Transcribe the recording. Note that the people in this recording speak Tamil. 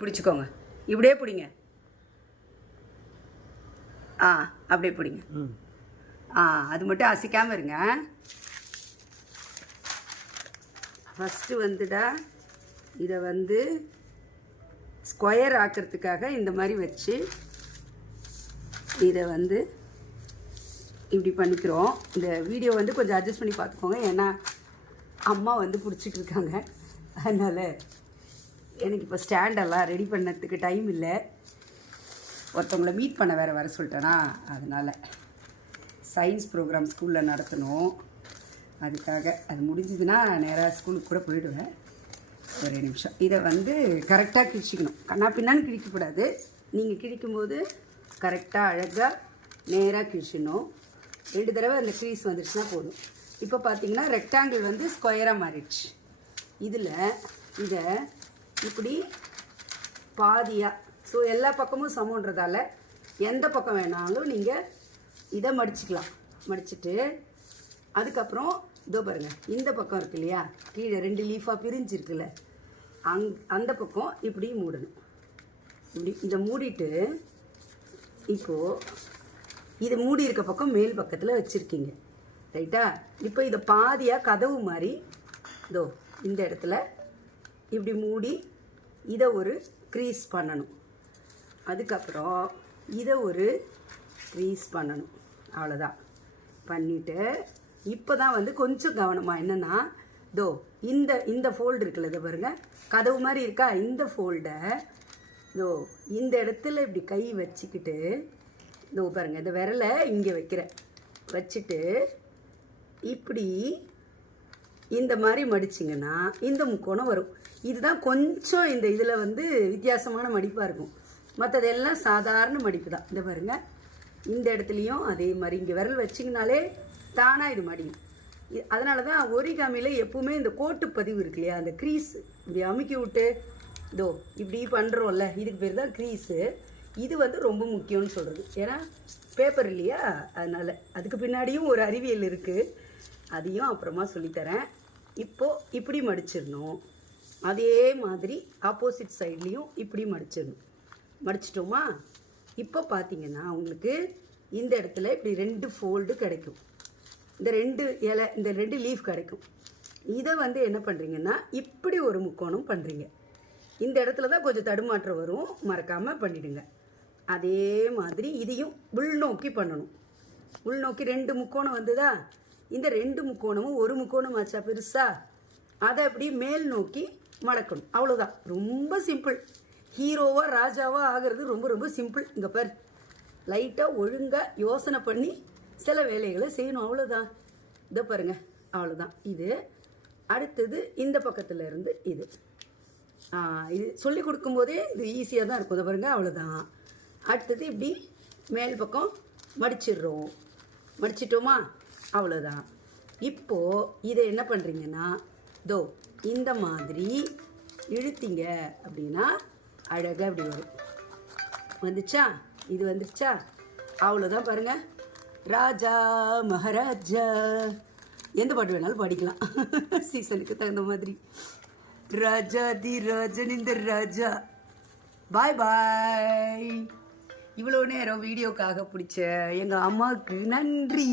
பிடிச்சிக்கோங்க, இப்படியே பிடிங்க. அப்படியே பிடிங்க. அது மட்டும் அசைக்காமல் இருங்க. ஃபஸ்ட்டு வந்துடா இதை வந்து ஸ்கொயர் ஆக்கிறதுக்காக இந்த மாதிரி வச்சு இதை வந்து இப்படி பண்ணிக்கிறோம். இந்த வீடியோ வந்து கொஞ்சம் அட்ஜஸ்ட் பண்ணி பார்த்துக்கோங்க, ஏன்னா அம்மா வந்து பிடிச்சிட்டு இருக்காங்க. அதனால் எனக்கு இப்போ ஸ்டாண்டெல்லாம் ரெடி பண்ணதுக்கு டைம் இல்லை. ஒருத்தவங்களை மீட் பண்ண வேறு வர சொல்லிட்டேனா, அதனால் சயின்ஸ் ப்ரோக்ராம் ஸ்கூலில் நடத்தணும். அதுக்காக அது முடிஞ்சதுன்னா நேராக ஸ்கூலுக்கு கூட போயிடுவேன். ஒரே நிமிஷம். இதை வந்து கரெக்டாக கிழிச்சிக்கணும். கண்ணா பின்னான்னு கிழிக்கக்கூடாது. நீங்கள் கிழிக்கும்போது கரெக்டாக அழகாக நேராக கிழிச்சிடணும். 2 தடவை அந்த க்ரீஸ் வந்துடுச்சுன்னா போதும். இப்போ பார்த்தீங்கன்னா ரெக்டாங்கிள் வந்து ஸ்கொயராக மாறிடுச்சு. இதில் இதை இப்படி பாதியாக, ஸோ எல்லா பக்கமும் சமன்றதால எந்த பக்கம் வேணாலும் நீங்கள் இதை மடிச்சுக்கலாம். மடிச்சுட்டு அதுக்கப்புறம் இதோ பாருங்கள், இந்த பக்கம் இருக்கு இல்லையா, கீழே 2 லீஃபாக பிரிஞ்சிருக்குல்ல, அந்த பக்கம் இப்படி மூடணும். இப்படி இதை மூடிட்டு இப்போது இது மூடி இருக்க பக்கம் மேல் பக்கத்தில் வச்சுருக்கீங்க, ரைட்டா? இப்போ இதை பாதியாக கதவு மாதிரி இதோ இந்த இடத்துல இப்படி மூடி இதை ஒரு க்ரீஸ் பண்ணணும். அதுக்கப்புறம் இதை ஒரு க்ரீஸ் பண்ணணும். அவ்வளோதான். பண்ணிவிட்டு இப்போ தான் வந்து கொஞ்சம் கவனமாக என்னென்னா, இதோ இந்த ஃபோல்டு இருக்குல்ல, இதை பாருங்கள், கதவு மாதிரி இருக்கா, இந்த ஃபோல்டை இதோ இந்த இடத்துல இப்படி கை வச்சுக்கிட்டு இதோ பாருங்கள், இந்த விரலை இங்கே வைக்கிறேன், வச்சுட்டு இப்படி இந்த மாதிரி மடிச்சிங்கன்னா இந்த முக்கோணம் வரும். இதுதான் கொஞ்சம் இந்த இதில் வந்து வித்தியாசமான மடிப்பாக இருக்கும். மற்றதெல்லாம் சாதாரண மடிப்பு தான். இந்த பாருங்கள், இந்த இடத்துலையும் அதே மாதிரி இங்கே விரல் வச்சிங்கனாலே தானாக இது மடியும். அதனால தான் ஒரிகாமியில் எப்பவுமே இந்த கோட்டு பதிவு இருக்கு இல்லையா, அந்த க்ரீஸ் இப்படி அமுக்கி விட்டு இதோ இப்படி பண்ணுறோம்ல, இதுக்கு பேர் தான் க்ரீஸு. இது வந்து ரொம்ப முக்கியம்னு சொல்கிறது, ஏன்னா பேப்பர் இல்லையா, அதனால் அதுக்கு பின்னாடியும் ஒரு அறிவியல் இருக்குது. அதையும் அப்புறமா சொல்லித்தரேன். இப்போது இப்படி மடிச்சிடணும். அதே மாதிரி ஆப்போசிட் சைட்லேயும் இப்படி மடிச்சிடணும். மடிச்சிட்டோமா? இப்போ பார்த்தீங்கன்னா உங்களுக்கு இந்த இடத்துல இப்படி 2 ஃபோல்டு கிடைக்கும். இந்த 2 இலை, இந்த 2 லீஃப் கிடைக்கும். இதை வந்து என்ன பண்ணுறீங்கன்னா இப்படி ஒரு முக்கோணம் பண்ணுறீங்க. இந்த இடத்துல தான் கொஞ்சம் தடுமாற்றம் வரும், மறக்காமல் பண்ணிவிடுங்க. அதே மாதிரி இதையும் உள்நோக்கி பண்ணணும். உள்நோக்கி 2 முக்கோணம் வந்துதா, இந்த 2 முக்கோணமும் ஒரு முக்கோணம் ஆச்சா பெருசா, அதை அப்படி மேல் நோக்கி மடக்கணும். அவ்வளோதான். ரொம்ப சிம்பிள். ஹீரோவாக ராஜாவாக ஆகிறது ரொம்ப ரொம்ப சிம்பிள். இங்கே பார், லைட்டாக ஒழுங்காக யோசனை பண்ணி சில வேலைகளை செய்யணும், அவ்வளோதான். இதை பாருங்கள், அவ்வளோதான். இது அடுத்தது இந்த பக்கத்தில் இருந்து இது இது சொல்லி கொடுக்கும்போதே இது ஈஸியாக தான் இருக்கும். இதை பாருங்கள், அவ்வளோதான். அடுத்தது இப்படி மேல் பக்கம் மடிச்சிடுறோம். மடிச்சிட்டோமா? அவ்வளோதான். இப்போது இதை என்ன பண்ணுறீங்கன்னா இதோ இந்த மாதிரி இழுத்தீங்க அப்படின்னா அழகாக இப்படி வரும். வந்துச்சா? இது வந்துடுச்சா? அவ்வளோதான். பாருங்கள், ராஜா மகாராஜா எந்த பாட்டு வேணாலும் படிக்கலாம் சீசனுக்கு தகுந்த மாதிரி. ராஜா தி ராஜன் இந்த ராஜா. பாய் பாய். இவ்வளோ நேரம் வீடியோக்காக பிடிச்ச எங்கள் அம்மாவுக்கு நன்றி.